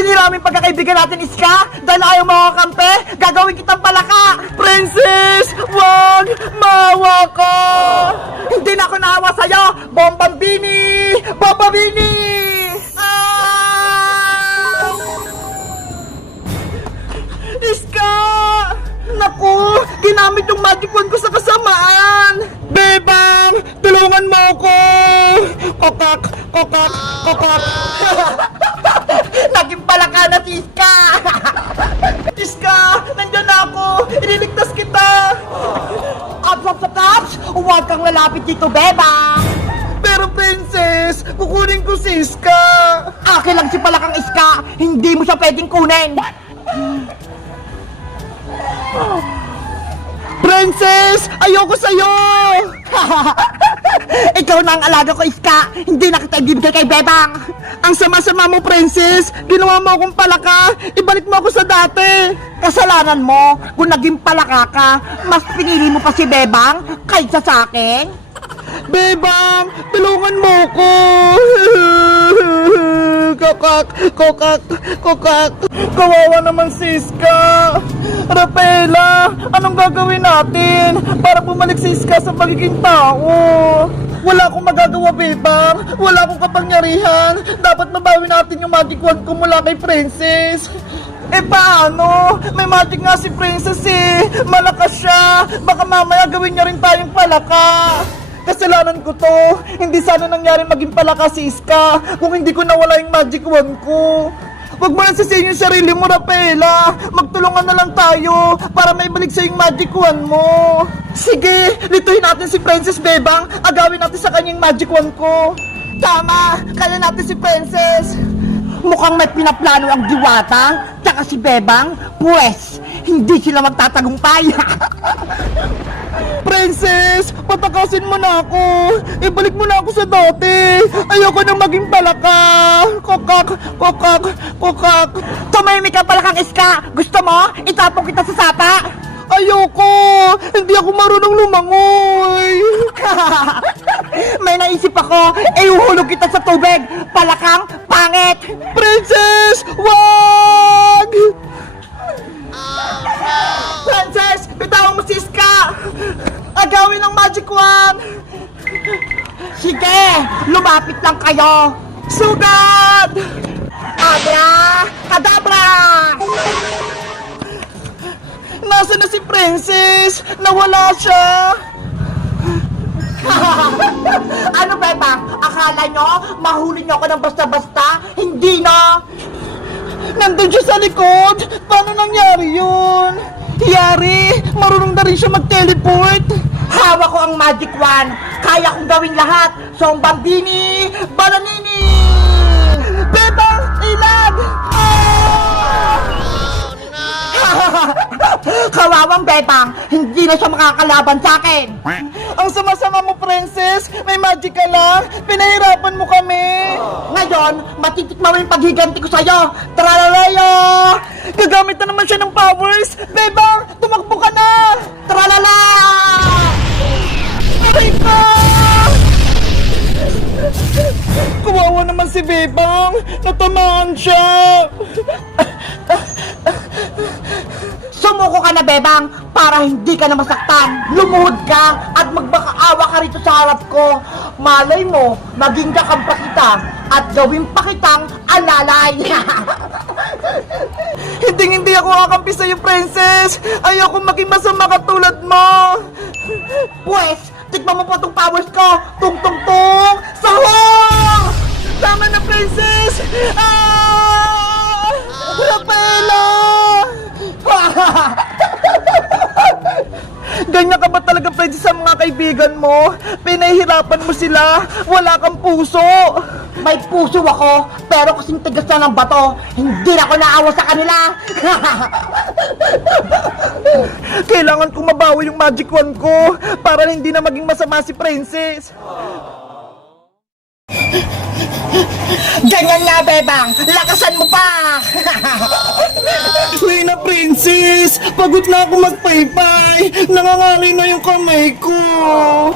Sinira mo yung pagkakaibigan natin, Iska? Dahil ayaw mo kakampi? Gagawin kitang palaka! Princess! Wag! Maawa ka! Hindi na ako naawa sa'yo! Bombambini! Bombambini! Ah! Iska! Naku! Ginamit yung magic wand ko sa kasamaan! Bebang! Tulungan mo ako! Kokak! Kokak! Kokak! Naging palaka na si Iska! Iska! Nandyan na ako! Ililigtas kita! Ops! Huwag kang lalapit dito, Bebang! Pero Princess, kukunin ko si Iska! Akin lang si palakang Iska! Hindi mo siya pwedeng kunin! Princess! Ayoko sa'yo! Ikaw na ang alaga ko, Iska! Hindi na kita ibibigay kay Bebang! Ang sama-sama mo, Princess! Ginawa mo akong palaka! Ibalik mo ako sa dati! Kasalanan mo! Kung naging palaka ka, mas pinili mo pa si Bebang kaysa sa akin! Bebang! Tulungan mo ko! Kokak! Kokak! Kokak! Kawawa naman si Iska! Rafaela! Anong gagawin natin para bumalik si Iska sa pagiging tao? Wala akong magagawa, Bebang! Wala akong kapangyarihan! Dapat mabawi natin yung magic wand ko mula kay Princess! Eh paano? May magic nga si Princess eh! Malakas siya! Baka mamaya gawin niya rin tayong palaka! Kasalanan ko to! Hindi sana nangyari maging palaka si Iska kung hindi ko nawala yung magic wand ko! Huwag mo nang sisihin yung sarili mo, Rafaela! Magtulungan na lang tayo para maibalik sa yung magic wand mo! Sige! Lituhin natin si Princess, Bebang! Agawin natin sa kanyang magic wand ko! Tama! Kaya natin si Princess! Mukhang may pinaplano ang Diwata tsaka si Bebang, pues hindi sila magtatagumpay! Princess! Patakasin mo na ako! Ibalik mo na ako sa dati! Ayoko nang maging palaka! Kokak! Kokak! Kokak! Tumahimik ka, palakang Iska! Gusto mo? Itapong kita sa sapa! Ayoko! Hindi ako marunong lumangoy! May naisip ako! Iuhulog kita sa tubig! Palakang pangit! Princess! Wag! Princess! Bitawan mo si Iska! Agawin ang magic wand! Sige! Lumapit lang kayo! Sugat! Abra! Kadabra! Nasaan na si Princess? Nawala siya! Ano, Bebang? Akala nyo mahuli nyo ako ng basta-basta? Hindi na! Nandun siya sa likod! Paano nangyari yun? Yari! Marunong na rin siya mag-teleport! Hawak ko ang magic wand! Kaya kong gawin lahat! Sombambini! Bananini! Bebang! Ilag! Kawawang Bebang! Hindi na siya makakalaban sa akin! Ang sama-sama mo, Princess! May magic ka lang! Pinahirapan mo kami! Ngayon, matitikman mo yung paghiganti ko sa'yo! Tralalayo! Gagamit na naman siya ng powers! Bebang! Tumakbo ka na! Tralala! Aray ka! Kawawa naman si Bebang! Natamaan siya! Sumuko ka na, Bebang, para hindi ka na masaktan. Lumuhod ka at magbakaawa ka rito sa harap ko. Malay mo, maging kakampa kita at gawin pa kitang alalay. Hindi ako kakampi sa'yo, Princess. Ayoko maging masama katulad mo. Pues, tikman mo po itong powers ko. Tung-tung-tung! Sahur! Tama na, Princess! Ah! Rafaela! Ganyan ka ba talaga, Princess, sa mga kaibigan mo? Pinahihirapan mo sila, wala kang puso. May puso ako, pero kasing tigas na ng bato, hindi na ako naawa sa kanila. Kailangan kong mabawi yung magic wand ko para hindi na maging masama si Princess. Ganyan nga, Bebang! Lakasan mo pa! Uy na, Princess! Pagod na ako magpaypay! Nangangalay na yung kamay ko!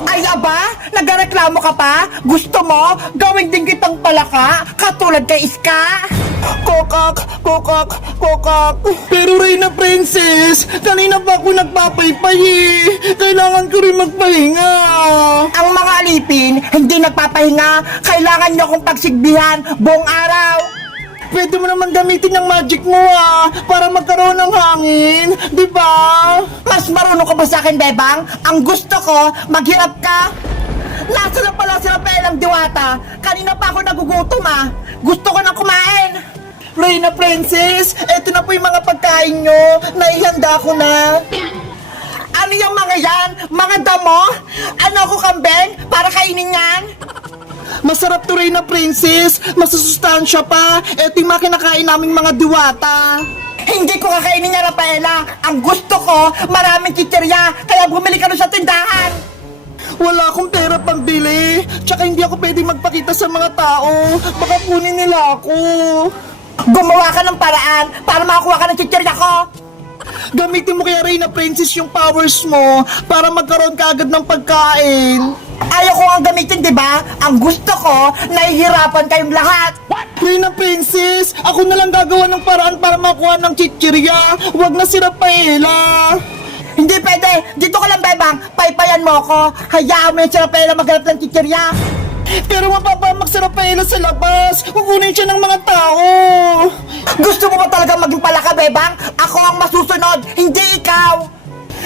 Ay, aba? Nagreklamo ka pa? Gusto mo? Gawin din kitang palaka katulad kay Iska? Kokak, kokak, kokak. Pero Reyna Princess, kanina pa ako nagpapaypay eh. Kailangan ko rin magpahinga. Ang mga alipin, hindi nagpapahinga. Kailangan nyo kong pagsigbihan buong araw. Pwede mo naman gamitin yung magic mo para magkaroon ng hangin, di ba? Mas marunong ka ba sa akin, Bebang? Ang gusto ko, maghirap ka. Nasa na pala si Rafael ang diwata. Kanina pa ako nagugutom Gusto ko nang kumain. Reyna Princess, eto na po yung mga pagkain nyo. Naihanda ko na. Ano yung mga yan? Mga damo? Ano ako, kambing? Para kainin yan? Masarap to Reyna Princess. Masusustansya pa. Eto yung mga kinakain naming mga diwata. Hindi ko kakainin niya, Rafaela. Ang gusto ko, maraming chichirya. Kaya bumili ka doon sa tindahan. Wala akong pera pang bili. Tsaka hindi ako pwede magpakita sa mga tao. Baka kunin nila ako. Gumawa ka ng paraan para makakuha ka ng chichirya ko. Gamitin mo kaya Reyna Princess yung powers mo para magkaroon ka agad ng pagkain. Ayaw ko ang gamitin, di ba? Ang gusto ko, nahihirapan kayong lahat. Reyna Princess, ako na lang gagawa ng paraan para makuha ng chichirya. Huwag na si Rafaela. Hindi pwede. Dito ka lang, Bebang. Paypayan mo ako. Hayaan mo yung si Rafaela maghanap ng chichirya. Pero mapapamak si Rafaela sa labas. Kukunin siya ng mga tao. Gusto mo ba talaga maging palaka, Bebang? Ako ang masusunod, hindi ikaw.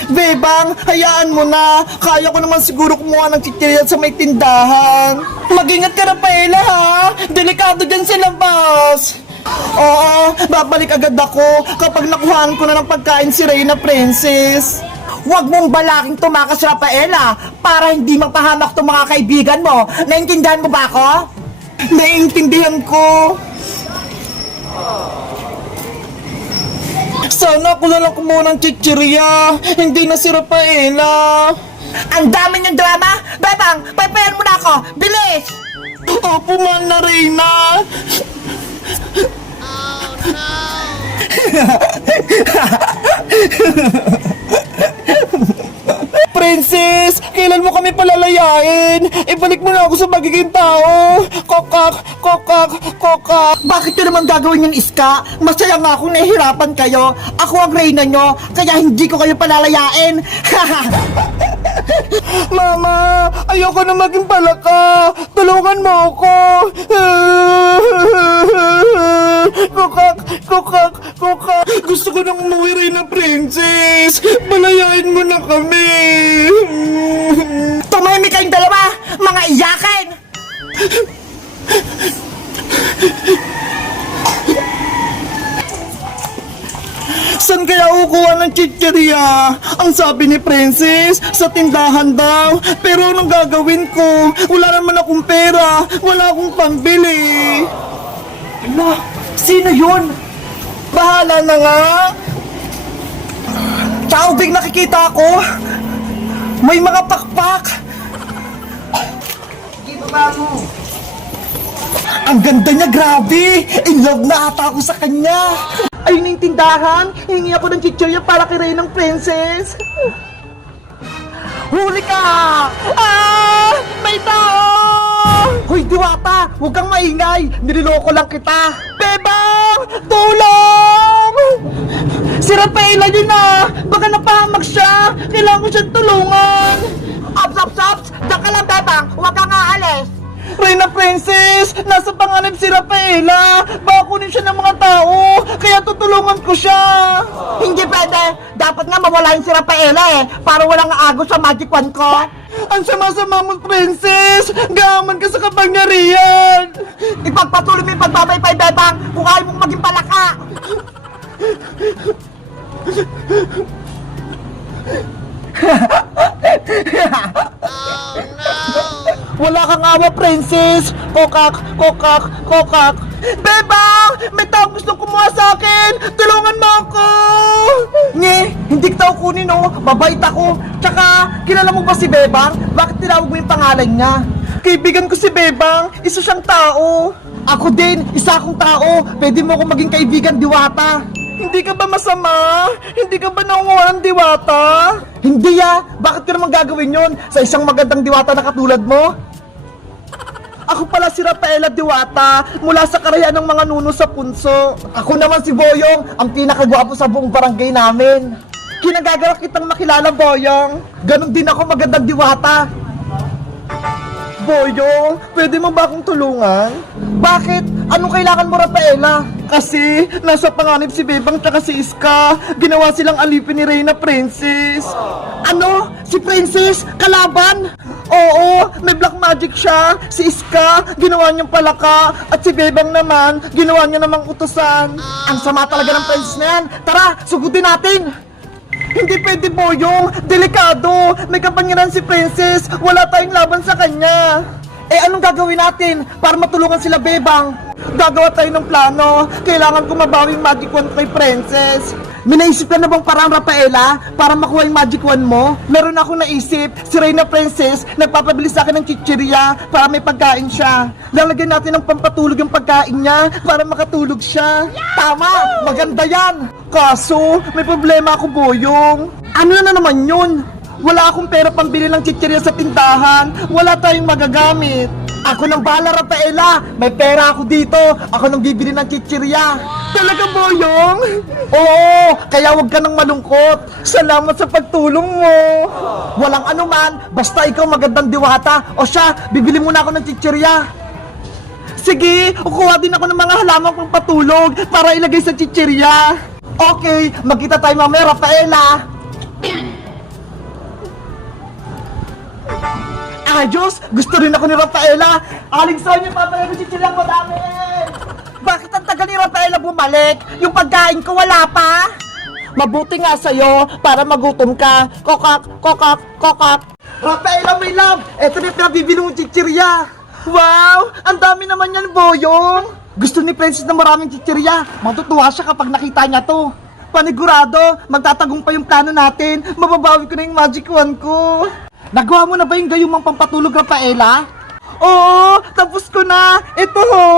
Bebang, hayaan mo na. Kaya ko naman siguro kumuha ng chichirya sa may tindahan. Mag-ingat ka, Rafaela, ha? Delikado dyan sa labas. Oo, babalik agad ako kapag nakuhaan ko na ng pagkain si Reyna Princess. Huwag mong balaking tumakas, Rafaela, para hindi mapahamak tong mga kaibigan mo. Naintindihan mo ba ako? Naiintindihan ko. Sana ako na lang kumuha ng chichirya. Hindi na si Rafaela. Ang dami niyong drama! Bebang, paypayan mo na ako! Bilis! Opo, mahal na Reyna. Princess, kailan mo kami palalayain? Ibalik mo na ako sa magiging tao. Kokak, kokak, kokak. Bakit nyo naman gagawin yung Iska? Masaya nga akong nahihirapan kayo. Ako ang reyna nyo, kaya hindi ko kayo palalayain. Mama, ayoko na maging palaka. Tulungan mo ako. Kokak, kokak, kokak. Gusto ko nang umuwi Reyna Princess. Palayain mo na kami. Tumahimik kayong dalawa, mga iyakin! Saan kaya kukuha ng chichirya? Ang sabi ni Princess, sa tindahan daw. Pero anong gagawin ko? Wala naman akong pera. Wala akong pambili. Ala, sino yun? Bahala na nga. Taubig nakikita ko. May mga pakpak. Ibaba mo. Ang ganda niya, grabe. In love na ata ako sa kanya. Ayun na yung tindahan. Hingi ako ng chichirya para kay Reynang Princess. Huli ka! Ah! May tao! Hoy, Diwata! Huwag kang maingay! Niloloko lang kita! Bebang! Tulong! Si Rafaela yun na! Baka napahamak siya! Kailangan ko siyang tulungan! Ops! Diyan ka lang, Bebang. Huwag kang aalis. Reyna Princess! Nasa panganib si Rafaela! Baka kunin siya ng mga tao! Kaya tutulungan ko siya! Hindi pwede. Dapat nga mawalain si Rafaela para walang agos sa magic wand ko. Ang sama-sama mo, Princess! Gaman ka sa kapangyarihan! Ipagpatuloy mo yung pagbabaypay, Bebang, kung ayaw mong maging palaka. Wala kang awa, Princess! Kokak! Kokak! Kokak! Bebang! May taong gustong kumuha sa akin! Tulungan mo ako! Nge! Hindi kita kunin, oh! Mabait ako! Tsaka, kilala mo ba si Bebang? Bakit tinawag mo yung pangalan niya? Kaibigan ko si Bebang! Isa siyang tao! Ako din! Isa akong tao! Pwede mo akong maging kaibigan, Diwata! Hindi ka ba masama? Hindi ka ba nangunguha ng diwata? Hindi Bakit ka naman gagawin yon sa isang magandang diwata na katulad mo? Ako pala si Rafaela Diwata mula sa Karayan ng mga nuno sa Punso. Ako naman si Boyong, ang pinakagwapo sa buong barangay namin. Kinagagawa kitang makilala, Boyong. Ganon din ako magandang diwata. Boyong, pwede mo ba akong tulungan? Bakit? Anong kailangan mo, Rafaela? Kasi, nasa panganib si Bebang tsaka si Iska. Ginawa silang alipin ni Reyna Princess. Ano? Si Princess? Kalaban? Oo, may black magic siya. Si Iska, ginawa niyang palaka. At si Bebang naman, ginawa niya namang utusan. Ang sama talaga ng princess na yan. Tara, sugutin natin! Hindi pwede, Boyong. Delikado. May kapangyarihan si Princess. Wala tayong laban sa kanya. Eh, anong gagawin natin para matulungan sila, Bebang? Gagawa tayo ng plano. Kailangan ko mabawi yung magic wand kay Princess. May naisip ka na bang parang, Rafaela, para makuha yung magic wand mo? Meron akong naisip. Si Reyna Princess nagpapabili sa akin ng chichirya para may pagkain siya. Lalagyan natin ng pampatulog yung pagkain niya para makatulog siya. Tama! Maganda yan! Kaso, may problema ako, Boyong. Ano na naman yun? Wala akong pera pambili ng chichirya sa tindahan. Wala tayong magagamit. Ako nang bahala, Rafaela. May pera ako dito. Ako nang bibili ng chichirya. Talaga, Boyong? Oo, kaya wag ka nang malungkot. Salamat sa pagtulong mo. Walang anuman, basta ikaw magandang diwata. O siya, bibili muna ako ng chichirya. Sige, kukuha din ako ng mga halamang pang patulog para ilagay sa chichirya. Okay, magkita tayo mamaya, Rafaela. Ayos! Gusto rin ako ni Rafaela! Aling sa inyo, papayag si chichirya ko dami! Bakit ang tagal ni Rafaela bumalik? Yung pagkain ko wala pa? Mabuti nga sa'yo para magutom ka. Kokak, kokak, kokak. Rafaela, my love! Eto na yung pinabibili mong chichirya. Wow! Ang dami naman yan, Boyong! Gusto ni Princess na maraming chichirya. Matutuwa siya kapag nakita niya to. Panigurado, magtatagumpay yung plano natin. Mababawi ko na yung magic wand ko. Nagawa mo na ba yung gayumang pampatulog, Rafaela? Oo, tapos ko na. Ito ho.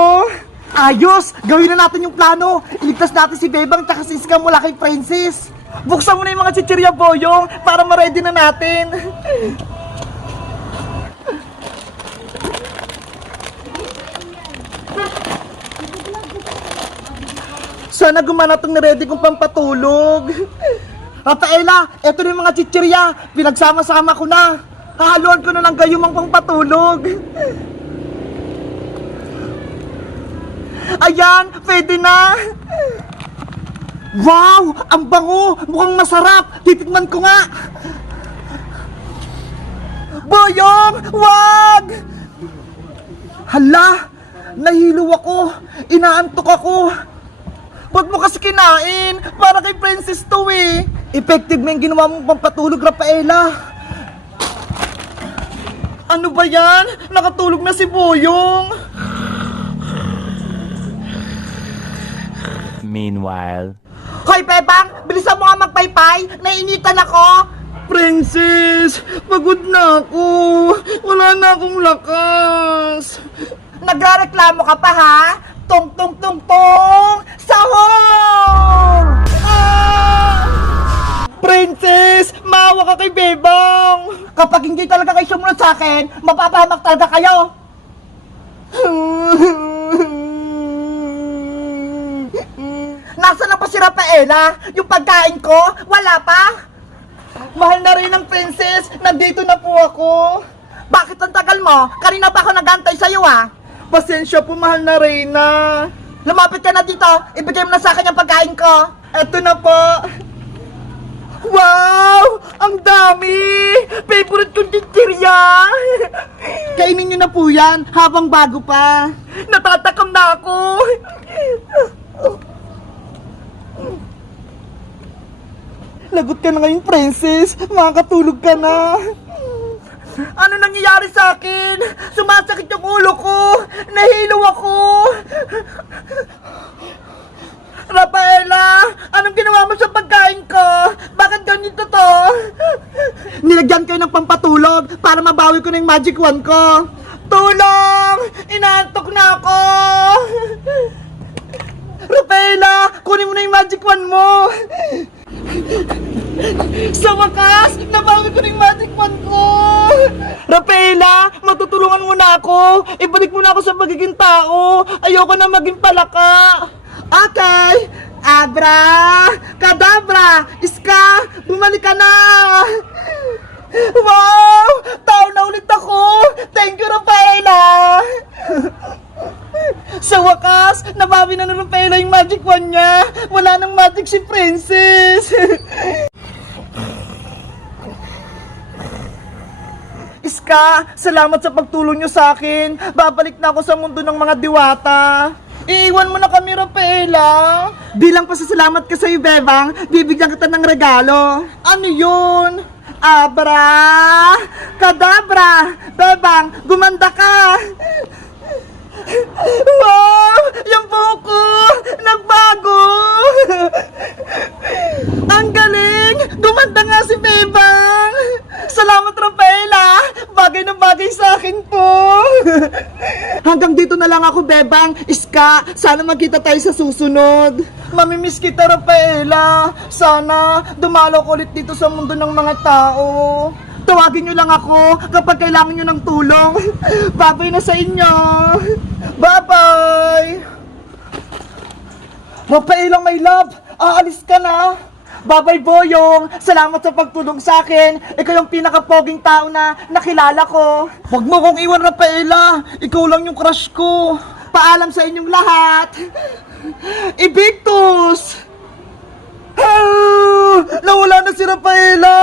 Ayos, gawin na natin yung plano. Iligtas natin si Bebang tsaka si Iska mula kay Princess. Buksan mo na yung mga chichirya, Boyong, para ma-ready na natin. Sana gumana itong niready kong pampatulog. Rafaela, eto na yung mga chichirya. Pinagsama-sama ko na. Hahaluan ko na ng gayumang pampatulog. Ayan, pwede na. Wow, ang bango. Mukhang masarap. Titikman ko nga. Boyong, wag! Hala, nahilo ako. Inaantok ako. Ba't mo kasi kinain? Para kay Princess to eh. Effective na yung ginawa mong pampatulog, Rafaela. Ano ba yan? Nakatulog na si Boyong. Meanwhile, Hoy, Bebang! Bilisan mo nga magpaypay! Nainitan ako! Princess, pagod na ako. Wala na akong lakas. Nagrereklamo ka pa, ha? Tong tong tong tong! Sahong! Princess, maawa ka kay Bebang. Kapag hindi talaga kayo sumunod sa akin, mapapahamak talaga kayo! Nasaan na pa si Rafaela? Yung pagkain ko? Wala pa? Mahal na rin ang Princess. Nandito na po ako. Bakit ang tagal mo? Kanina pa ako nagantay sa'yo, ah! Pasensya po, mahal na Reyna. Lumapit ka na dito! Ibigay mo na sa akin yung pagkain ko! Eto na po. Wow! Ang dami! Favorite kong chichirya! Kainin nyo na po yan habang bago pa. Natatakam na ako. Lagot ka na ngayon, Princess. Makakatulog ka na. Ano nangyayari sa akin? Sumasakit yung ulo ko. Nahilo ako. Rafaela, anong ginawa mo sa pagkain ko? Bakit ganito to? Nilagyan kayo ng pampatulog para mabawi ko na yung magic wand ko. Tulong! Inaantok na ako! Rafaela, kunin mo na yung magic wand mo! Sa wakas, nabawi ko na yung magic wand ko! Rafaela, matutulungan mo na ako. Ibalik mo na ako sa pagiging tao. Ayoko na maging palaka. Okay. Abra, kadabra, Iska, bumalik ka na. Wow! Tao na ulit ako! Thank you, Rafaela! Sa wakas, nabawi na ng Rafaela yung magic wand niya. Wala nang magic si Princess. Iska, salamat sa pagtulong niyo sa akin. Babalik na ako sa mundo ng mga diwata. Iiwan mo na kami, Rafaela. Bilang pasasalamat ka sa'yo, Bebang, bibigyan kita ng regalo. Ano yun? Abra! Kadabra! Bebang, gumanda ka! Wow! Yung buko! Nagbago! Ang galing! Gumanda nga si Bebang! Salamat, Rafaela! Bagay na bagay sa akin po! Hanggang dito na lang ako, Bebang. Iska, sana magkita tayo sa susunod. Mamimiss kita, Rafaela. Sana dumalo ko ulit dito sa mundo ng mga tao. Tawagin nyo lang ako kapag kailangan nyo ng tulong. Babay na sa inyo. Bye-bye. Rafaela, my love. Aalis ka na. Babay, Boyong! Salamat sa pagtulong sa akin! Ikaw yung pinaka-poging tao na nakilala ko! Huwag mo kong iwan, Rafaela! Ikaw lang yung crush ko! Paalam sa inyong lahat! Evictus! Nawala na si Rafaela!